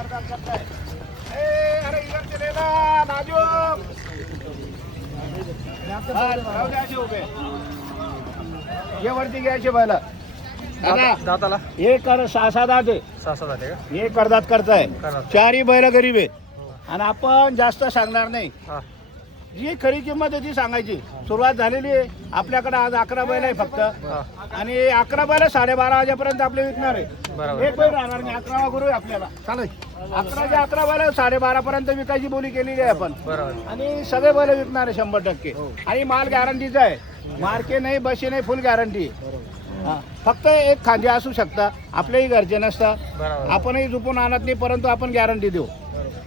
करताय अरे इधर चले ना नाजूक राहू द्यायचे उभे ये वरती घ्यायचे बैला दाताला हे कर 6-7 दात आहे 6-7 का हे करदात करताय करदात. चारही बैल गरीब आहे आणि आपण जास्त सांगणार नाही हा जी खरी किंमत आहे ती सांगायची सुरुवात झालेली आहे आपल्याकडे आज 11 बैल आहे फक्त हा आणि 11 बैल 12:30 वाजेपर्यंत आपले विकणार आहे बरोबर एक बैल राहणार नाही 11वा करू आपल्याला चालेल 11 बैल 12:30 पर्यंत विकायची बोली केलेली आहे आपण बरोबर आणि सगळे बैल विकणार आहे 100% आणि माल गॅरंटीचा आहे मार्के नाही बशी नाही फुल गॅरंटी फक्त एक खांदे असू शकता आपल्याही घरचे नसता बरोबर आपणही झुपून आणत नाही परंतु आपण गॅरंटी देऊ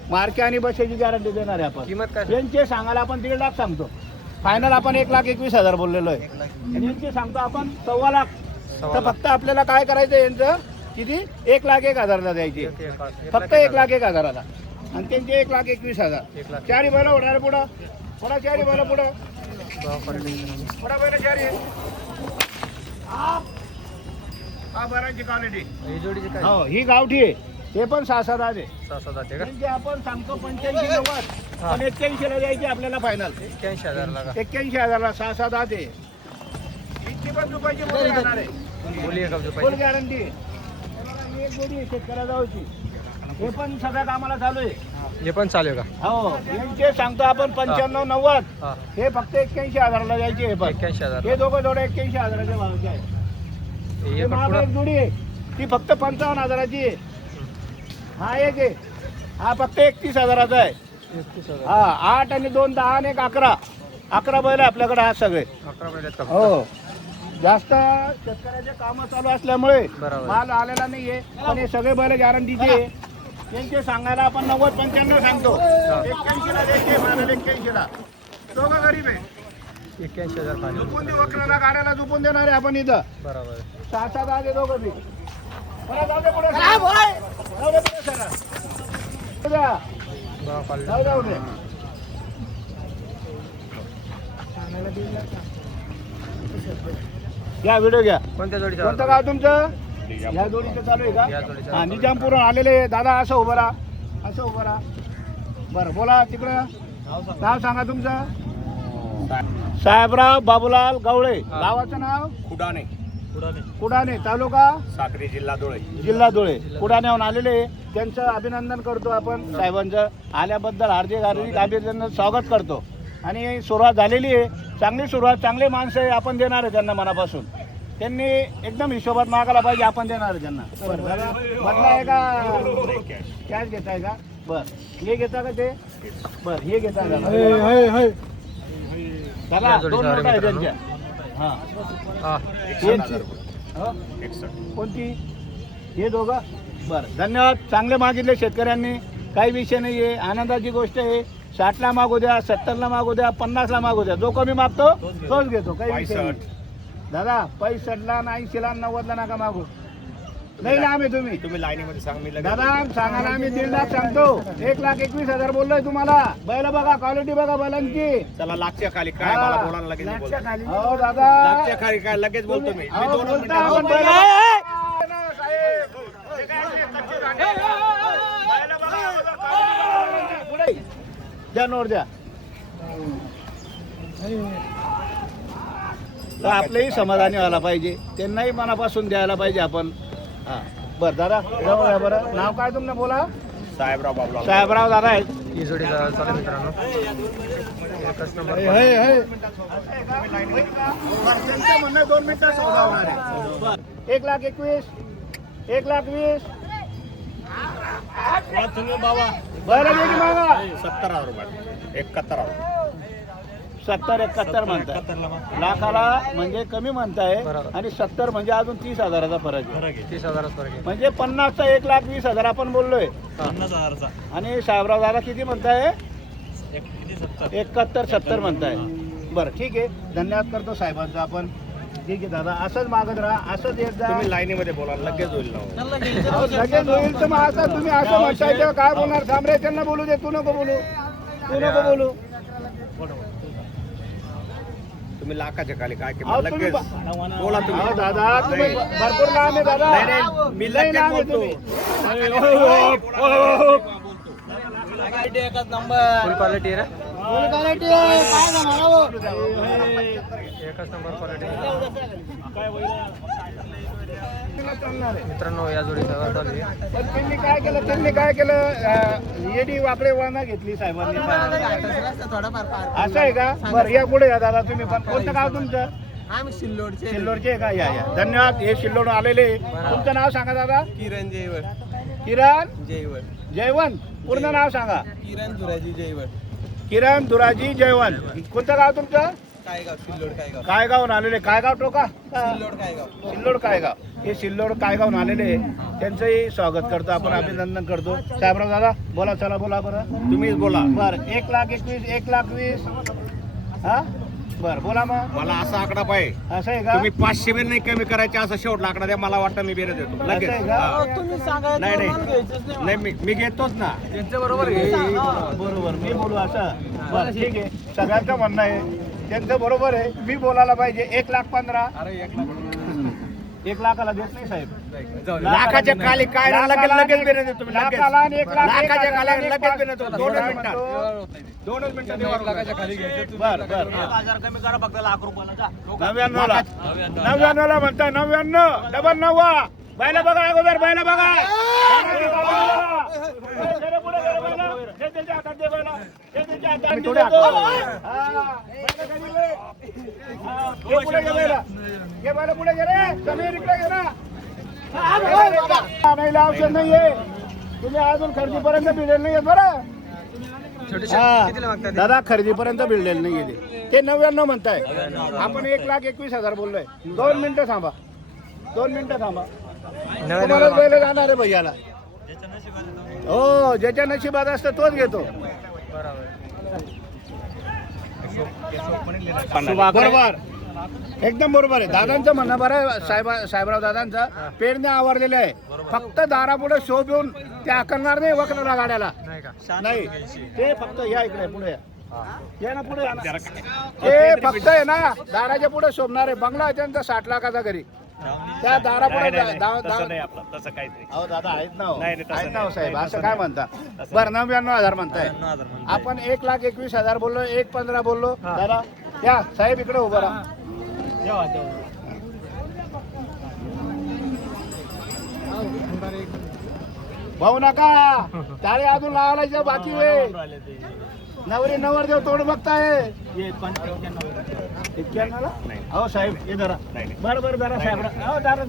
मार्के आणि बसेची गॅरंटी देणार आहे आपण किंमत काय यांचे सांगायला आपण 1.5 लाख सांगतो फायनल आपण 1,21,000 बोललेलो आहे आणि यांचे सांगतो आपण 2.25 लाख तर फक्त आपल्याला काय करायचं यांचं किती 1,01,000ला द्यायची फक्त 1,01,000ला आणि त्यांचे 1,21,000 चारी बैल होणार पुढं पुढं चारी बैल पुढं पुढं बैल चारी हा बराची क्वालिटी ही जोडीची काय हो ही गावठी आहे हे पण 6-7 आहे 6-7 का म्हणजे आपण सांगतो 85-90 पण 81ला द्यायची आपल्याला फायनल 81,000 ला 81,000ला 6-7 आहे इतकी पण रुपयाची बोली राहणार आहे बोली का जो फुल गॅरंटी एक जोडी आहे शेतकऱ्याजवळची हे पण सगळ्या कामाला चालू आहे हे पण चालेल का हो यांचे सांगतो आपण 95-90 हा हे फक्त 81,000ला द्यायचे हे पण 81,000 हे दोघं जोडे 81,000च्या भावाचे आहे हे हे पण मागं पुढं एक जोडी आहे ती फक्त 55,000ची आहे हा एक आहे हा फक्त 31,000चा आहे 31,000 हा 8 आणि 2 10 आणि 11 बैल आहे आपल्याकडे आज सगळे 11 महिन्यात का फक्त? हो जास्त शेतकऱ्याचे कामं चालू असल्यामुळे बरोबर. माल आलेला नाहीये पण हे सगळे बैल गॅरंटीचे आहे त्यांचे सांगायला आपण 90-95 सांगतो 81ला द्यायचे मला 81ला दोघं गरीब आहे 81,000 खाली झुपून दे वक्राला गाड्याला झुपून देणार आहे आपण इथं बरोबर 6-7 आहे दोघं बी बरं, जाऊ दे पुढे सरा. जाऊ दे पुढे सरा. जाऊ दे. घ्या व्हिडिओ घ्या कोणत्या जोडीचा कोणतं गाव तुमचं या जोडीचं चालू आहे या का जोडीचं हा निजामपूर आलेले दादा असं उभं राहा असं उभं राहा बरं बोला तिकडं नाव सांगा तुमचं साहेबराव बाबूलाल गवळे गावाचं नाव कुडाणे कुडाणे तालुका साक्री जिल्हा धुळे जिल्हा धुळे कुडाण्याहून आलेले त्यांचं अभिनंदन करतो आपण साहेबांचं आल्याबद्दल हार्दिक अभिनंदन स्वागत करतो आणि सुरुवात झालेली आहे चांगली सुरुवात चांगले माणसं आहे आपण देणार आहे त्यांना मनापासून त्यांनी एकदम हिशोबात मागायला पाहिजे आपण देणार आहे त्यांना बरं दादा बदला आहे का कॅश घेताय का बरं हे घेता का ते बरं हे घेता का दादा दोन नोट आहे त्यांच्या हां हा हो? कोणती हे दोघं बरं धन्यवाद चांगले मागितले शेतकऱ्यांनी काही विषय नाही आहे आनंदाची गोष्ट आहे 60ला मागू द्या 70ला मागू द्या 50ला मागू द्या जो कमी मागतो तोच घेतो काही विषय नाही दादा 65ला 80ला 90ला नका मागू नाही ना आम्ही तुम्ही लाईनीमध्ये सांग मी लगेच दादा सांगा ना आम्ही 1.5 लाख सांगतो 1,21,000 बोललोय तुम्हाला बैल बघा क्वालिटी बघा बैलांची चला लागच्या खाली काय मला बोलायला लगेच मी बोलतो. हो दादा लागच्या खाली काय लगेच बोलतो मी हो, दोन बोलता आपण मिनिटं बैल- पुढे. द्या नोट द्या तर आपलंही समाधानी व्हायला पाहिजे त्यांनाही मनापासून द्यायला पाहिजे आपण हा बरं दादा जवळ या बरं नाव काय तुमनं बोला साहेबराव बाबला साहेबराव दादा आहेत ही जोडी चालेल मित्रांनो एकच नंबर त्यांचं म्हणणं 2 मिनिटं सौदा होणार आहे 1,21,000 1,20,000 बरं गेली मागा 70,000 रुपये 71,000 70-71 म्हणताय लाखाला म्हणजे कमी म्हणताय बरोबर. आणि 70 म्हणजे अजून 30,000चा फरक आहे 30,000 फरक आहे म्हणजे 50चा 1,20,000 आपण बोललोय 50,000चा आणि साहेबराव दादा किती म्हणताय 71-70 म्हणताय बरं ठीक आहे धन्यवाद करतो साहेबांचं आपण ठीक आहे दादा असंच मागत राहा असंच येत जा तुम्ही लाईनीमध्ये बोला लगेच होईल ना अहो, लगेच होईल तर मग आता तुम्ही असं म्हणताय तेव्हा काय बोलणार सामरे त्यांना बोलू दे तू नको बोलू तुम्ही लाखाच्या खाली काय अहो, किंमत तुम्ही लगेच बोला अहो, तुम्ही दादा तुम्ही भरपूर लांब आहे दादा. नाही, नाही, मी लई लगेच लांब आहे बोलतो. तुम्ही. अरे, एकच नंबर फुल क्वालिटी रे एकच नंबर क्वालिटी चालणार आहे. मित्रांनो या जोडीचा व्यवहार चालू आहे. पण त्यांनी काय केलं येडी वाकडे वळणा घेतली साहेबांनी. असं आहे का? बरं या पुढे या दादा तुम्ही पण. कोणतं गाव तुमचं? आम्ही सिल्लोडचे सिल्लोडचे आहे का? या धन्यवाद. हे सिल्लोड आलेले. तुमचं नाव सांगा दादा. किरण जयवड किरण जयवड जयवंत. पूर्ण नाव सांगा. किरण धुराजी जयवड किरण दुराजी जयवंत. कोणतं गाव तुमचं? कायगाव सिल्लोड कायगाव कायगावून आलेले. कायगाव टोका? सिल्लोड कायगाव सिल्लोड कायगाव. हे सिल्लोड कायगावून आलेले. त्यांचंही स्वागत करतो आपण, अभिनंदन करतो. साहेबराव दादा बोला, चला बोला बरं. तुम्हीच बोला. बरं 1,21,000 1,20,000. हा बरं बोला मग. मला असा आकडा पाहिजे. असं आहे का? तुम्ही 500 बी नाही कमी करायचे असं शेवटला आकडा द्या. मला वाटतं मी बेरे देतो लगेच. असं आहे का? हा. तुम्ही सांगा नाही नाही मी घेतोच ना. त्यांच्या बरोबर बरोबर मी बोलू असं. बरं ठीक आहे. सगळ्यांचं म्हणणं आहे त्यांचं बरोबर आहे. मी बोलायला पाहिजे. 1,15,000. अरे 1 लाखाला देत नाही साहेब. लाखाच्या खाली काय ना लगेच बेरे देतो तुम्ही लगेच. लाखाला आणि 1 लाख लाखाच्या खाली आणि लगेच बेरे देतो. 2 मिनिटात. म्हणतो. 2 मिनिटात देवा. खाली घ्यायचं बरं बरं. 99 ला म्हणताय. 99 डबल 9. बायला बघा अगोदर. बायला बघा. पुढे गे रे. समीर इकडे गे ना. नाही औषध नाहीये. तुम्ही अजून खरेदीपर्यंत भिडेल नाहीये बरं. कितीला मागतात दादा खरेदीपर्यंत भिडलेलं नाही ते 99 म्हणताय. आपण 1,21,000 बोललोय. 2 मिनिटं थांबा. 2 मिनिटं थांबा. तुम्हाला पहिले जाणार आहे भैयाला. हो ज्याच्या नशिबात असतं तोच घेतो. बरोबर एकदम बरोबर आहे. दादांचं म्हणणं बरं आहे. साहेबराव दादांचं पेरणे आवरलेले आहे. फक्त दारापुढे शोभ येऊन ते आकारणार नाही वखराला गाड्याला. नाही ते फक्त या इकडे पुढे या ना. पुढे ते फक्त आहे ना दाराच्या पुढे शोभणार आहे. बंगला आहे त्यांचा 60 लाखाचा घरी. त्या दारापुढे तसं काहीच नाही. अहो दादा आहेत ना हो. नाही, तसं आहेत ना हो नाही. साहेब. असं काय म्हणता? बरं 99,000 म्हणताय. आपण 1,21,000 बोललो. 1,15,000 बोललो. दादा या साहेब इकडे उभं राहा. भाऊ नका टाळे अजून लावायचं बाकी आहे. नवरी नवर देव तोड बघताय. 91 ला? अहो साहेब हे धरा. बरं बरं धरा साहेब. अहो धरा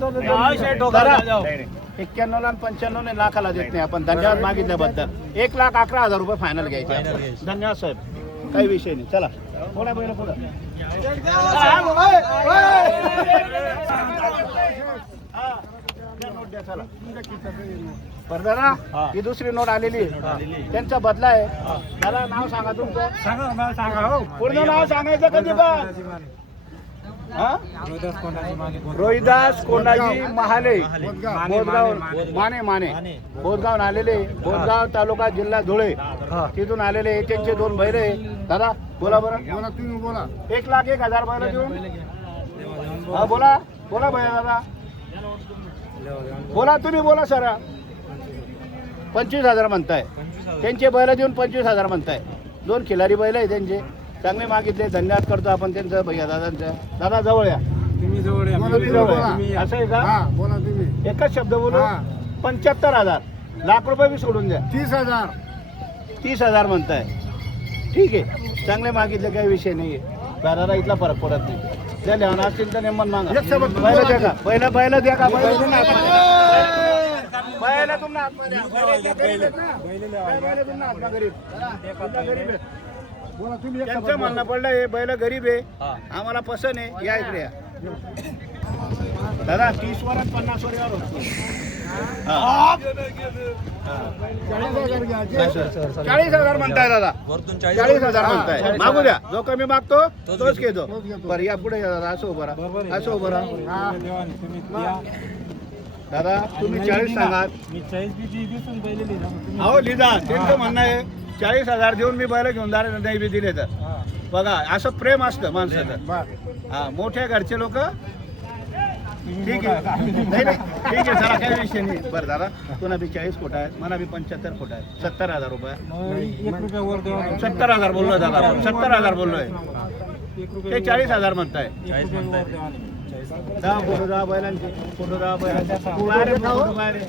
91 ला आणि 95 ने लाखाला देत नाही आपण. धन्यवाद मागितल्याबद्दल. 1,11,000 रुपये फायनल घ्यायचे. धन्यवाद साहेब. काही विषय नाही. चला पुढे पहिलं पुढं. बरं दादा ही दुसरी नोट आलेली आहे. त्यांचा बदला आहे. दादा नाव सांगा तुमचं. सांगा पूर्ण नाव सांगायचं कधी पण. रोहिदास कोंडाजी महाले बोधगाव माने बोधगाव आलेले. बोधगाव तालुका जिल्हा धुळे तिथून आलेले. त्यांचे 2 बैल आहे. दादा बोला बरं. बोला तुम्ही बोला. 1,01,000 बैल देऊन. हा बोला बोला भैया दादा बोला. तुम्ही बोला सर. 25,000 म्हणताय. त्यांचे बैल देऊन 25,000 म्हणताय. 2 खिलारी बैल आहे त्यांचे. चांगले मागितले. धन्यवाद करतो आपण त्यांचं भैया दादांचं. दादा जवळ या. तुम्ही जवळ या. असं आहे का? बोला तुम्ही. एकच शब्द बोलू. 75,000 लाख रुपये बी सोडून द्या. 30,000 30,000 म्हणताय. ठीक आहे चांगले मागितले काही विषय नाहीये. दादाला इथला फरक पडत नाही. त्या लिहावं असतील तर नेमन मागा. पहिलं द्या का? पहिलं द्या का? पहिलं तुम्ही आत्मा द्या. गरीब आहेत ना? बैल तुम्ही आत्मा गरीब. गरीब आहेत. त्यांचं म्हणणं पडलं हे बैल गरीब आहे. आम्हाला पसंत आहे. या इकडे या. दादा 30 वर 50 वर यावर होतो. 40,000 म्हणताय दादा. 40,000 म्हणताय. मागू द्या. जो कमी मागतो तोच घेतो. बरं या पुढे या दादा. असं उभं राहा. असं उभं राहा. दादा तुम्ही 40 सांगा. मी 40 बी दिसून पहिले लिहिला. अहो लिहा त्यांचं म्हणणं आहे 40,000 देऊन मी बैल घेऊन जाणार नाही बी दिले तर. बघा असं प्रेम असतं माणसाचं. हा मोठ्या घरचे लोक ठीक आहे. नाही नाही ठीक आहे चला काही विषय नाही. बरं दादा पुन्हा बी 40 फूट आहे मला बी 75 फूट आहे 70,000 रुपये. मग 1 रुपया वर द्यावा. 70,000 बोललोय दादा आपण 70,000 बोललोय 1 रुपया ते 40,000 म्हणताय. 1 रुपया वर द्यावा. दहा फोटो दहा बैलांचे फोटो दहा बैलांचे बाहेर आहे, फोटो बाहेर आहे.